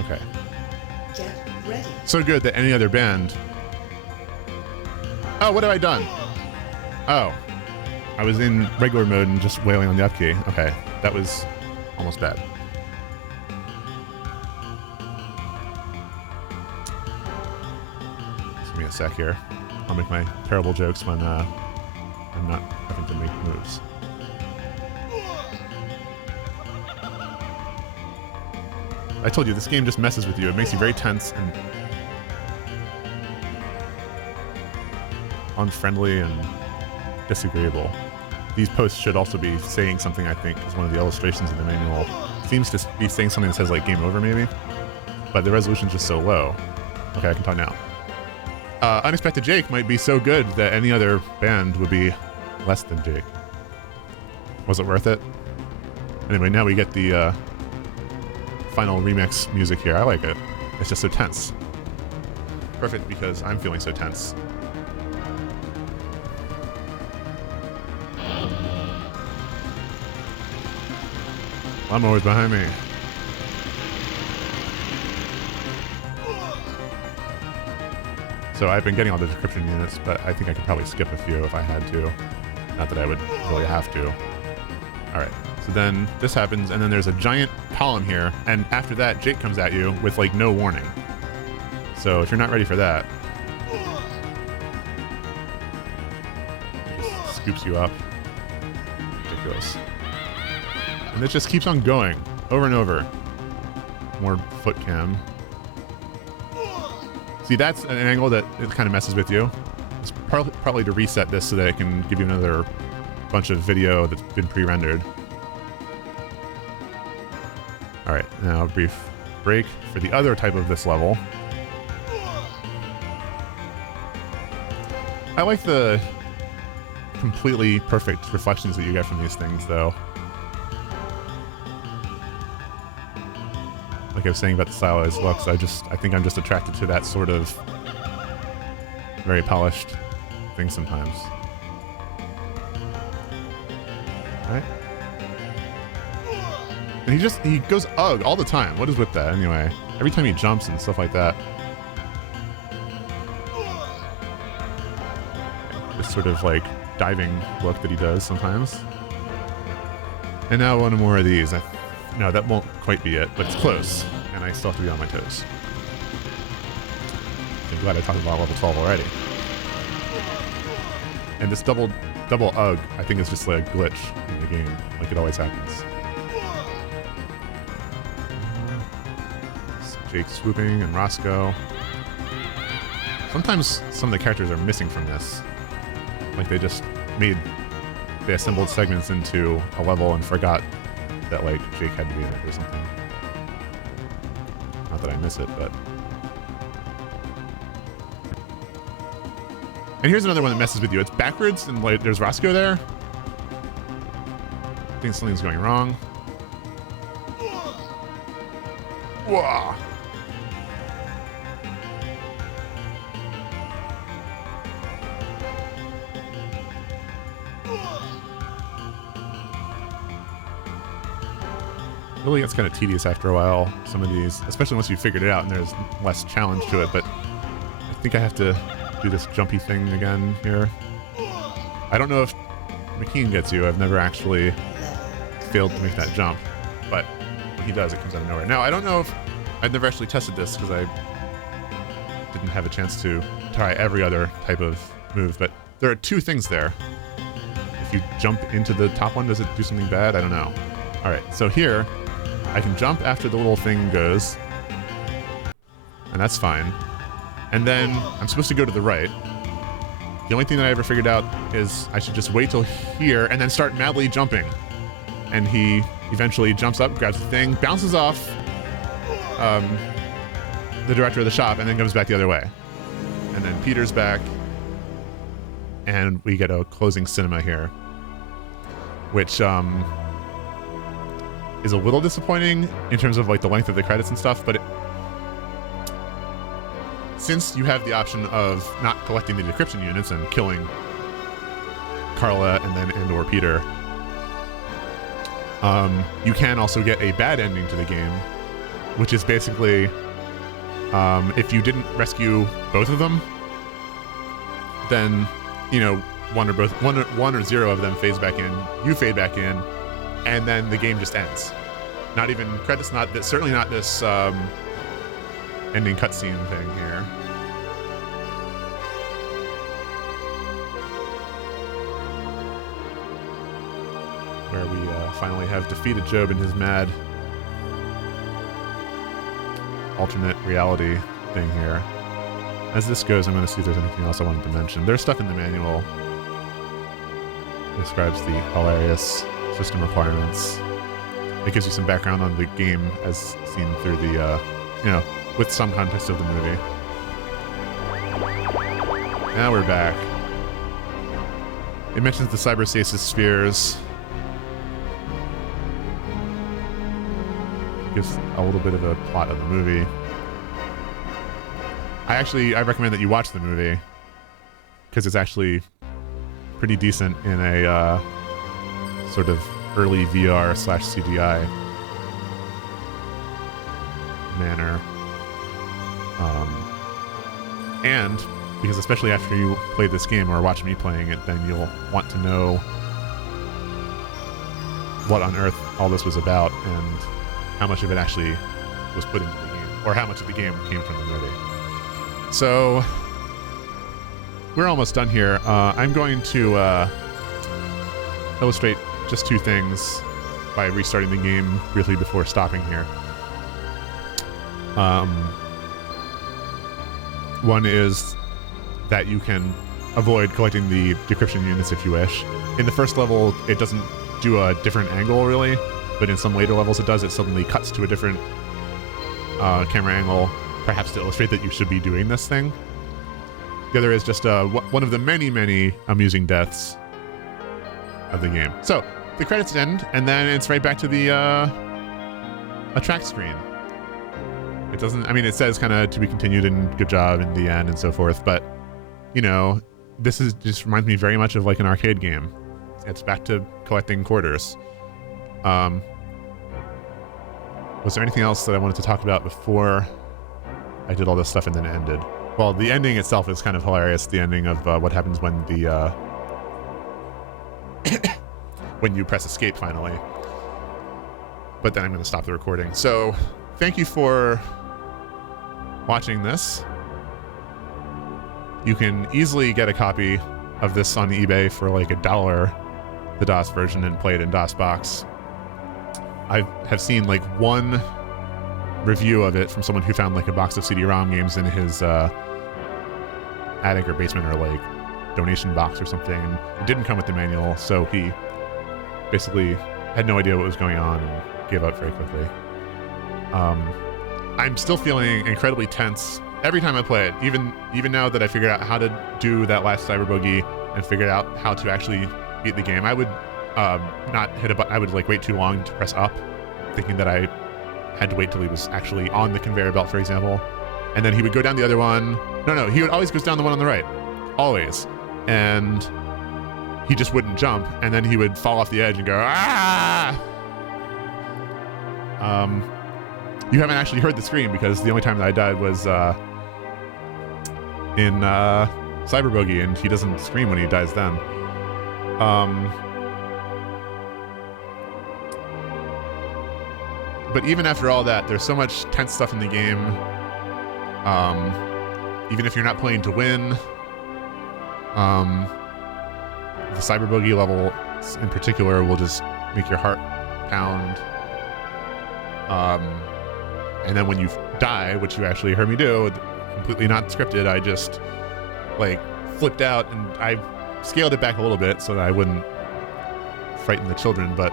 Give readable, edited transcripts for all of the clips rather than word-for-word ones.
Okay. Get ready. So good that any other band... Oh, what have I done? Oh. I was in regular mode and just wailing on the up key. Okay. That was almost bad. Just give me a sec here. I'll make my terrible jokes when I'm not having to make moves. I told you, this game just messes with you. It makes you very tense and unfriendly and disagreeable. These posts should also be saying something, I think, because one of the illustrations in the manual seems to be saying something that says, like, game over, maybe. But the resolution's just so low. Okay, I can talk now. Unexpected Jake might be so good that any other band would be less than Jake. Was it worth it? Anyway, now we get the final remix music here. I like it. It's just so tense. Perfect because I'm feeling so tense. Lawnmower's behind me. So I've been getting all the decryption units, but I think I could probably skip a few if I had to. Not that I would really have to. Alright, so then this happens, and then there's a giant column here, and after that, Jake comes at you with, like, no warning. So if you're not ready for that, it just scoops you up. Ridiculous. And it just keeps on going, over and over. More foot cam. See, that's an angle that it kind of messes with you. It's probably to reset this so that it can give you another bunch of video that's been pre-rendered. Alright, now a brief break for the other type of this level. I like the completely perfect reflections that you get from these things, though. Like I was saying about the stylized looks, I think I'm just attracted to that sort of very polished thing sometimes. Right? And he goes ugh all the time. What is with that anyway? Every time he jumps and stuff like that. This sort of like diving look that he does sometimes. And now one more of these. No, that won't quite be it, but it's close, and I still have to be on my toes. I'm glad I talked about level 12 already. And this double ugh, I think is just like a glitch in the game, like it always happens. It's Jake swooping and Roscoe. Sometimes some of the characters are missing from this. Like they assembled segments into a level and forgot that like Jake had to be in it or something. Not that I miss it, but... And here's another one that messes with you. It's backwards and like there's Roscoe there. I think something's going wrong. Whoa! Really gets kind of tedious after a while, some of these, especially once you figured it out and there's less challenge to it, but I think I have to do this jumpy thing again here. I don't know if McKeen gets you. I've never actually failed to make that jump, but when he does, it comes out of nowhere. Now, I don't know if I've never actually tested this because I didn't have a chance to try every other type of move, but there are two things there. If you jump into the top one, does it do something bad? I don't know. All right, so here, I can jump after the little thing goes, and that's fine. And then I'm supposed to go to the right. The only thing that I ever figured out is I should just wait till here and then start madly jumping. And he eventually jumps up, grabs the thing, bounces off the director of the shop, and then comes back the other way. And then Peter's back, and we get a closing cinema here, which is a little disappointing in terms of like the length of the credits and stuff, but since you have the option of not collecting the decryption units and killing Carla and or Peter, you can also get a bad ending to the game which is basically if you didn't rescue both of them, then one or zero of them fades back in, you fade back in, and then the game just ends. Not even credits, certainly not this ending cutscene thing here. Where we finally have defeated Job in his mad alternate reality thing here. As this goes, I'm going to see if there's anything else I wanted to mention. There's stuff in the manual that describes the hilarious system requirements. It gives you some background on the game as seen through the, with some context of the movie. Now we're back. It mentions the cyberstasis spheres. Gives a little bit of a plot of the movie. I recommend that you watch the movie because it's actually pretty decent in a sort of early VR/CGI manner. And because especially after you play this game or watch me playing it, then you'll want to know what on earth all this was about and how much of it actually was put into the game, or how much of the game came from the movie. So we're almost done here. I'm going to illustrate just two things by restarting the game briefly before stopping here. One is that you can avoid collecting the decryption units if you wish. In the first level, it doesn't do a different angle really, but in some later levels it does. It suddenly cuts to a different camera angle, perhaps to illustrate that you should be doing this thing. The other is just one of the many, many amusing deaths of the game. So the credits end, and then it's right back to the attract screen. It doesn't, it says kind of to be continued and good job in the end and so forth, but this just reminds me very much of like an arcade game. It's back to collecting quarters. Was there anything else that I wanted to talk about before I did all this stuff and then it ended? Well, the ending itself is kind of hilarious. The ending of what happens when the when you press escape finally. But then I'm going to stop the recording. So thank you for watching this. You can easily get a copy of this on eBay for like $1, the DOS version, and play it in DOSBox. I have seen like one review of it from someone who found like a box of CD-ROM games in his attic or basement or like donation box or something. It didn't come with the manual, so he basically had no idea what was going on and gave up very quickly. I'm still feeling incredibly tense every time I play it, even now that I figured out how to do that last cyber bogey and figured out how to actually beat the game. I would not hit a button. I would like wait too long to press up, thinking that I had to wait till he was actually on the conveyor belt, for example. And then he would go down the other one. No, he would always go down the one on the right. Always. And he just wouldn't jump, and then he would fall off the edge and go, ah! You haven't actually heard the scream because the only time that I died was in Cyber Bogey, and he doesn't scream when he dies then. But even after all that, there's so much tense stuff in the game. Even if you're not playing to win, the Cyber Bogey level in particular will just make your heart pound. And then when you die, which you actually heard me do, completely not scripted, I just like flipped out, and I scaled it back a little bit so that I wouldn't frighten the children, but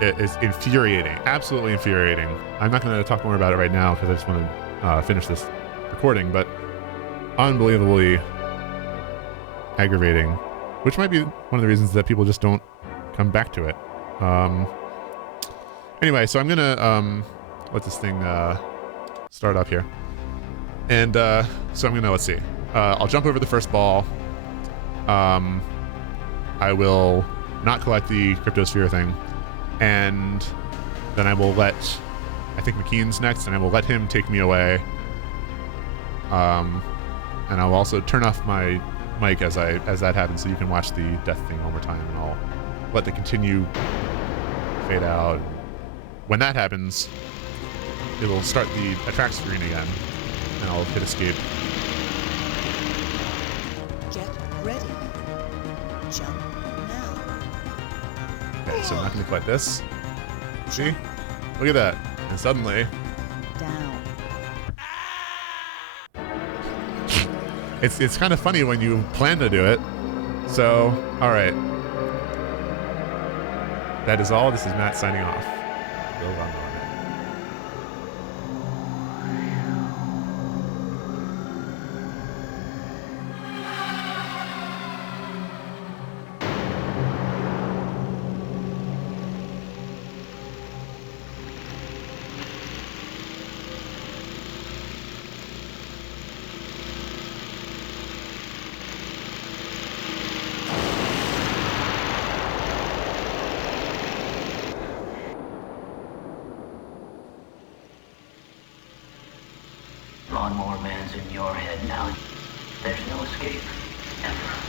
it is infuriating, absolutely infuriating. I'm not going to talk more about it right now because I just want to finish this recording, but unbelievably aggravating, which might be one of the reasons that people just don't come back to it. Anyway, so I'm going to let this thing start up here. And so I'm going to, let's see. I'll jump over the first ball. I will not collect the cryptosphere thing. And then I will let I think McKeen's next, and I will let him take me away. And I'll also turn off my mic as that happens, so you can watch the death thing one more time, and I'll let the continue fade out. When that happens, it'll start the attract screen again, and I'll hit escape. Get ready. Jump now. Okay, so I'm not gonna quite this. See? Look at that. And suddenly, Down. it's kind of funny when you plan to do it. So, all right. That is all. This is Matt signing off. Go Lawnmower. Lawnmower Man's in your head now. There's no escape, ever.